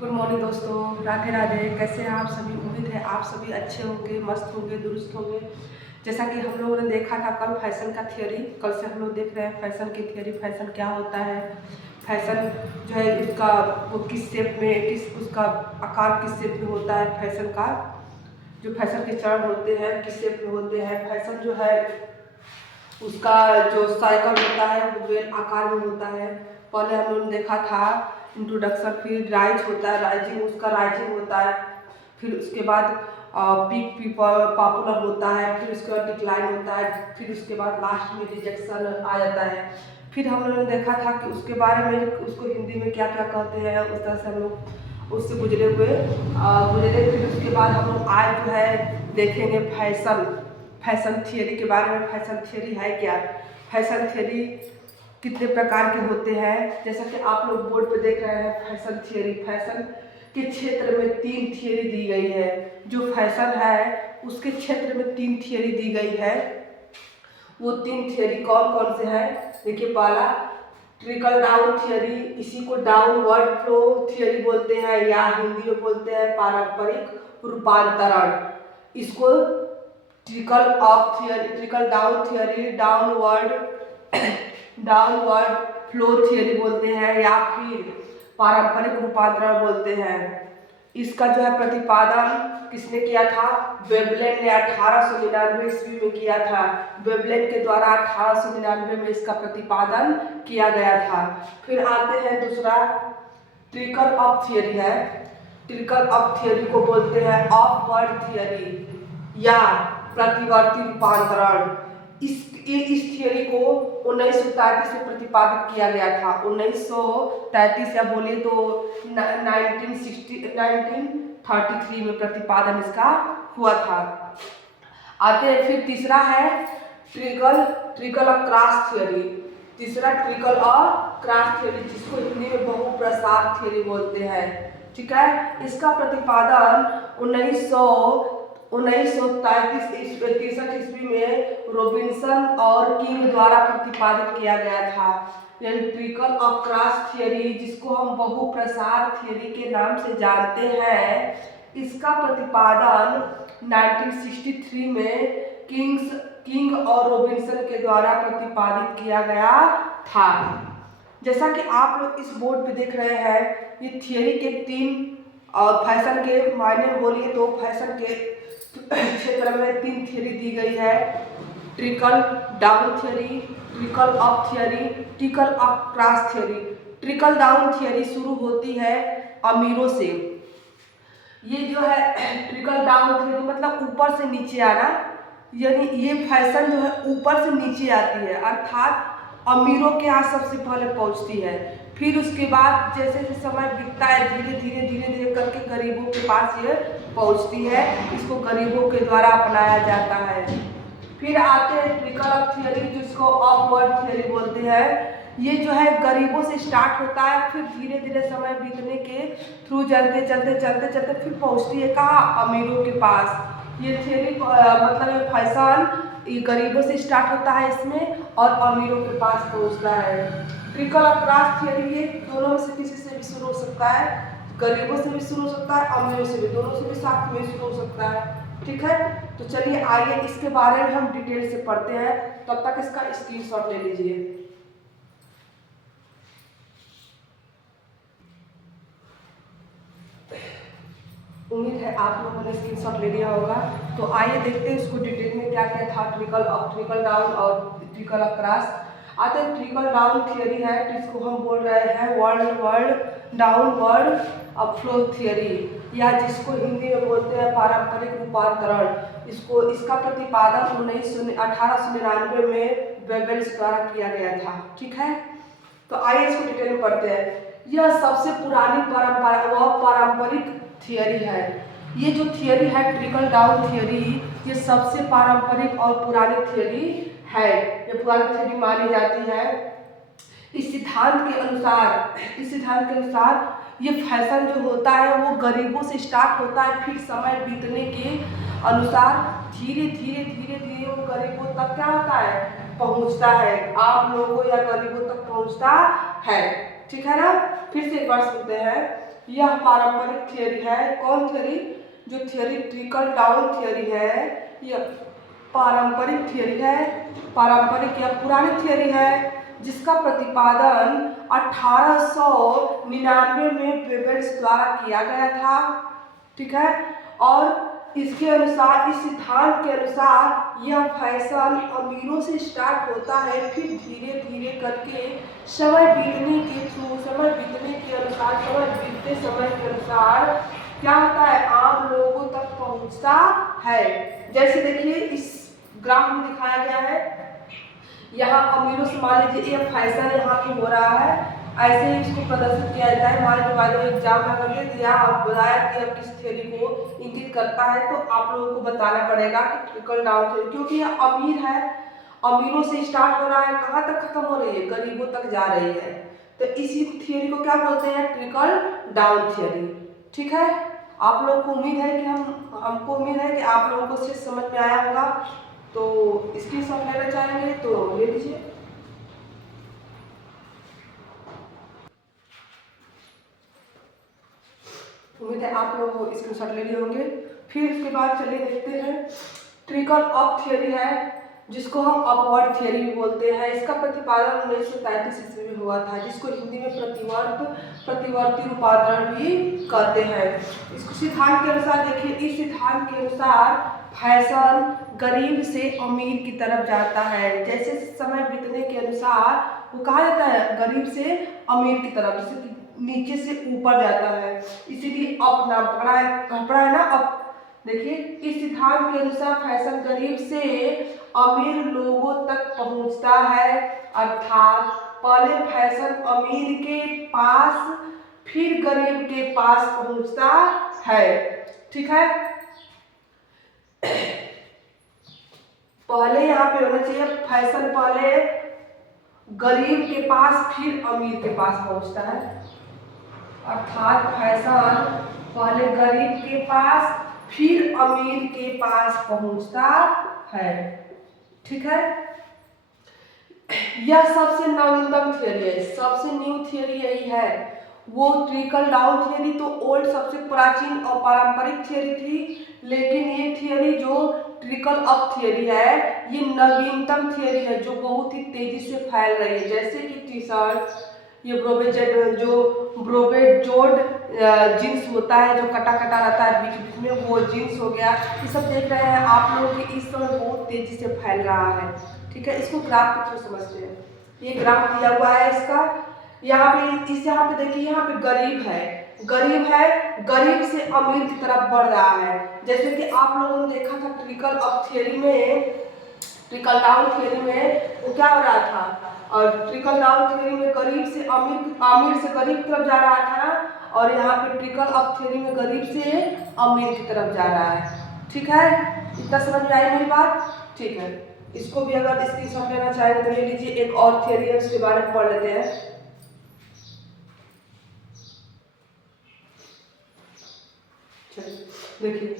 Good morning दोस्तों, राधे राधे। कैसे हैं आप सभी? उम्मीद है आप सभी अच्छे होंगे, मस्त होंगे, दुरुस्त होंगे। जैसा कि हम लोगों ने देखा था कल फैशन का थियोरी, कल से हम लोग देख रहे हैं फैशन की थियोरी। फैशन क्या होता है, फैशन जो है उसका वो किस शेप में, किस उसका आकार किस शेप में होता है, फैशन का जो फैशन के चरण होते हैं किस शेप में होते हैं। फैशन जो है उसका जो साइकिल होता है वो बेल आकार में होता है। पहले हम लोगों ने देखा था इंट्रोडक्शन, फिर राइज होता है, राइजिंग उसका राइजिंग होता है, फिर उसके बाद पीक पॉपुलर होता है, फिर उसके बाद डिक्लाइन होता है, फिर उसके बाद लास्ट में रिजेक्शन आ जाता है। फिर हम लोगों ने देखा था कि उसके बारे में उसको हिंदी में क्या क्या कहते हैं, उस तरह से हम लोग उससे गुजरे। फिर उसके बाद हम लोग आज जो है देखेंगे फैशन थियरी के बारे में। फैशन थियरी है क्या, फैशन थियरी कितने प्रकार के होते हैं। जैसा कि आप लोग बोर्ड पे देख रहे हैं फैशन थियरी, फैशन के क्षेत्र में 3 थियरी दी गई है। जो फैशन है उसके क्षेत्र में 3 थियरी दी गई है। वो 3 थियरी कौन कौन से हैं? देखिए, पहला ट्रिकल डाउन थियरी, इसी को डाउनवर्ड फ्लो थियरी बोलते हैं या हिंदी में बोलते हैं पारंपरिक रूपांतरण। इसको trickle up theory, trickle down theory, downward flow theory बोलते हैं या फिर पारंपरिक रूपांतरण बोलते हैं। इसका जो है प्रतिपादन किसने किया था? वेबलेन ने 1899 ईस्वी में किया था। वेबलेन के द्वारा 1899 में इसका प्रतिपादन किया गया था। फिर आते हैं दूसरा ट्रिकल अप थियरी है। ट्रिकल अप थियरी को बोलते हैं अपवर्ड थियरी या प्रतिवर्ती रूपांतरण। इस थियरी को 1933 में प्रतिपादित किया गया था। 1933 या बोलिए तो 1933 में प्रतिपादन इसका हुआ था। आते हैं फिर तीसरा है ट्रिकल अक्रॉस थियरी। तीसरा ट्रिकल अक्रॉस थियरी, जिसको हिंदी में बहुप्रसार थियरी बोलते हैं। ठीक है, इसका प्रतिपादन 1933 ईस्वी में रॉबिन्सन और किंग द्वारा प्रतिपादित किया गया था। ट्रिकल अक्रॉस थियरी, जिसको हम बहुप्रसार थियरी के नाम से जानते हैं, इसका प्रतिपादन 1963 में किंग और रॉबिन्सन के द्वारा प्रतिपादित किया गया था। जैसा कि आप लोग इस बोर्ड पे देख रहे हैं, ये थियरी के 3 और फैशन के मायने बोलिए तो फैशन के क्षेत्र में 3 थियरी दी गई है। Trickle down theory, trickle up theory, trickle across theory. Trickle down theory शुरू होती है अमीरों से। ये जो है ट्रिकल डाउन थियरी मतलब ऊपर से नीचे आना, यानी ये फैशन जो है ऊपर से नीचे आती है, अर्थात अमीरों के यहाँ सबसे पहले पहुँचती है। फिर उसके बाद जैसे जैसे समय बीतता है धीरे धीरे करके गरीबों के पास ये पहुँचती है। इसको गरीबों के द्वारा अपनाया जाता है। फिर आते हैं ट्रिकल अप थियरी, जिसको अपवर्ड थियरी बोलते हैं। ये जो है गरीबों से स्टार्ट होता है, फिर धीरे धीरे समय बीतने के थ्रू चलते फिर पहुंचती है कहाँ? अमीरों के पास। ये थियरी मतलब ये फैशन ये गरीबों से स्टार्ट होता है इसमें और अमीरों के पास पहुंचता है। ट्रिकल अक्रॉस थियरी ये दोनों में से किसी से भी शुरू हो सकता है, गरीबों से भी शुरू हो सकता है, अमीरों से भी, दोनों से भी साथ में शुरू हो सकता है। ठीक है, तो चलिए आइए इसके बारे में हम डिटेल से पढ़ते हैं। तब तक इसका स्क्रीनशॉट ले लीजिए। उम्मीद है आप लोगों ने स्क्रीनशॉट ले लिया होगा। तो आइए देखते हैं इसको डिटेल में क्या क्या था ट्रिकल अप, ट्रिकल डाउन और ट्रिकल अक्रॉस। आते हैं ट्रिकल डाउन थियरी है, जिसको हम बोल रहे हैं वर्ल्ड डाउनवर्ड फ्लो थियरी या जिसको हिंदी में बोलते हैं पारंपरिक रूपांतरण। इसका प्रतिपादन 1899 में वेबल्स द्वारा किया गया था। ठीक है, तो आइए इसको डिटेल में पढ़ते हैं। यह सबसे पुरानी पारंपरिक थियरी है। ये जो थियरी है ट्रिकल डाउन थियरी, ये सबसे पारंपरिक और पुरानी थियरी है। ये पुरानी थियरी मानी जाती है। इस सिद्धांत के अनुसार ये फैशन जो होता है वो गरीबों से स्टार्ट होता है, फिर समय बीतने के अनुसार धीरे धीरे वो गरीबों तक क्या होता है? पहुंचता है। आम लोगों या गरीबों तक पहुंचता है। ठीक है ना? फिर से एक बार सुनते हैं। यह पारंपरिक थियरी है। कौन थियरी? जो थियरी ट्रिकल डाउन थियरी है, यह पारंपरिक थियरी है। पारंपरिक या पुरानी थियरी है जिसका प्रतिपादन 1899 में वेबर्स द्वारा किया गया था। ठीक है, और इसके अनुसार, इस सिद्धांत के अनुसार यह फैशन अमीरों से स्टार्ट होता है, फिर धीरे धीरे करके समय बीतने के अनुसार, समय बीतते समय के अनुसार क्या होता है, आम लोगों तक पहुंचता है। जैसे देखिए इस ग्राफ में दिखाया गया है, यहाँ अमीरों से मान लीजिए ये फैशन यहाँ पे हो रहा है, ऐसे ही इसको प्रदर्शित किया जाता है। मान लीजिए एग्जाम में अगर दे दिया और बताया कि अब किस थ्योरी को इंगित करता है, तो आप लोगों को बताना पड़ेगा कि ट्रिकल डाउन थ्योरी, क्योंकि यह अमीर है, अमीरों से स्टार्ट हो रहा है, कहाँ तक खत्म हो रही है, गरीबों तक जा रही है। तो इसी थ्योरी को क्या बोलते हैं, ट्रिकल डाउन थ्योरी। ठीक है, आप लोगों को उम्मीद है कि हमको उम्मीद है कि आप लोगों को अच्छे समझ में आया होगा। तो इसकी सब लेना चाहेंगे तो ले लीजिए। उम्मीद है आप लोग स्क्रीनशॉट ले लिए होंगे। फिर इसके बाद चलिए देखते हैं ट्रिकल अप थियरी है, जिसको हम अपवर्ड थियरी भी बोलते हैं। इसका प्रतिपादन 1933 ईस्वी में हुआ था, जिसको हिंदी में प्रतिवर्ती रूपांतरण भी कहते हैं। इसको सिद्धांत के अनुसार देखिए, इस सिद्धांत के अनुसार फैशन गरीब से अमीर की तरफ जाता है। जैसे समय बीतने के अनुसार वो कहा जाता है गरीब से अमीर की तरफ, जैसे नीचे से ऊपर जाता है, इसीलिए अप नाम पढ़ा है ना, अप। देखिए इस सिद्धांत के अनुसार फैशन गरीब से अमीर लोगों तक पहुंचता है, अर्थात पहले फैशन अमीर के पास फिर गरीब के पास पहुंचता है। ठीक है, पहले यहाँ पे होना चाहिए फैशन पहले गरीब के पास फिर अमीर के पास पहुंचता है, अर्थात फैशन पहले गरीब के पास फिर अमीर के पास पहुंचता है। ठीक है, यह सबसे नवीनतम थियरी है, सबसे न्यू थियरी यही है। वो ट्रिकल डाउन थियरी तो ओल्ड, सबसे प्राचीन और पारंपरिक थियरी थी, लेकिन ये थियरी जो ट्रिकल अप थियरी है, ये नवीनतम थियरी है जो बहुत ही तेजी से फैल रही है। जैसे कि टी शर्ट, ये ब्रोबेजोड जीन्स होता है जो कटा कटा रहता है बीच बीच में, वो जीन्स हो गया। ये सब देख रहे हैं आप लोग कि इस समय बहुत तेजी से फैल रहा है। ठीक है, इसको ग्राफ के थ्रू समझते हैं। ये ग्राफ दिया हुआ है इसका, यहाँ पे देखिए, यहाँ पे गरीब है, गरीब से अमीर की तरफ बढ़ रहा है। जैसे कि आप लोगों ने देखा था ट्रिकल अप थियरी में, ट्रिकल डाउन थियरी में वो क्या हो रहा था, और ट्रिकल डाउन थियरी में गरीब से अमीर से गरीब की तरफ जा रहा था ना, और यहाँ पे ट्रिकल अप थियरी में गरीब से अमीर की तरफ जा रहा है। ठीक है, इतना समझ में आई मेरी बात? ठीक है, इसको भी अगर इसकी समझ लेना चाहें तो ले लीजिए। एक और थियरी है, उसके बारे में पढ़ लेते हैं। देखिए,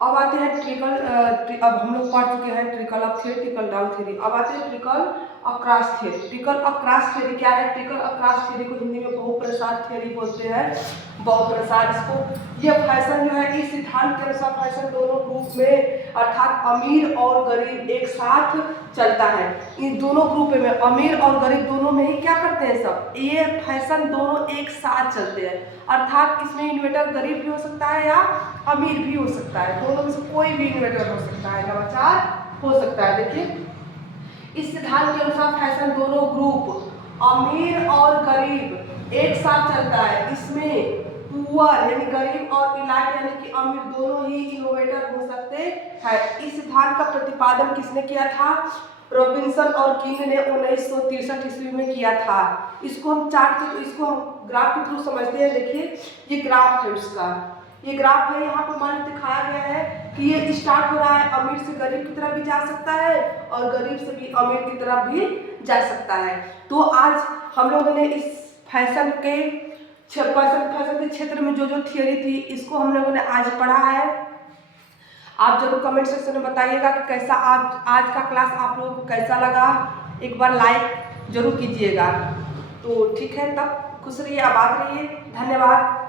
अब आते हैं अब हम लोग पढ़ चुके हैं trickle up theory, trickle down theory. अब आते हैं trickle across theory. Trickle across theory क्या है? ट्रिकल अक्रॉस थियरी को हिंदी में बहुप्रसार थियरी बोलते हैं, बहुप्रसार। इसको, यह फैशन जो है, इस सिद्धांत के अनुसार फैशन दोनों ग्रुप में, अर्थात अमीर और गरीब एक साथ चलता है। इन दोनों ग्रुप में अमीर और गरीब दोनों में ही क्या करते हैं सब, ये फैशन दोनों एक साथ चलते हैं। अर्थात इसमें इन्वेटर गरीब भी हो सकता है या अमीर भी हो सकता है, दोनों में से कोई भी इन्वेटर हो सकता है, नवाचार हो सकता है। देखिए, इस सिद्धांत के अनुसार फैशन दोनों ग्रुप अमीर और गरीब एक साथ चलता है। इसमें पुअर यानी गरीब और इलाइट यानी कि अमीर दोनों ही इनोवेटर हो सकते हैं। इस सिद्धांत का प्रतिपादन किसने किया था? रॉबिन्सन और किंग ने 1963 ईस्वी में किया था। इसको हम इसको हम ग्राफ के थ्रू समझते हैं। देखिए, ये ग्राफ है उसका, ये ग्राफ है, यहाँ पर मान दिखाया गया है कि ये स्टार्ट हो रहा है, अमीर से गरीब की तरफ भी जा सकता है और गरीब से भी अमीर की तरफ भी जा सकता है। तो आज हम लोगों ने इस फैशन के क्षेत्र में जो थियरी थी, इसको हम लोगों ने आज पढ़ा है। आप जरूर कमेंट सेक्शन में बताइएगा कि कैसा आज का क्लास आप लोगों को कैसा लगा। एक बार लाइक जरूर कीजिएगा। तो ठीक है, तब खुश रहिए, आबाद रहिए, धन्यवाद।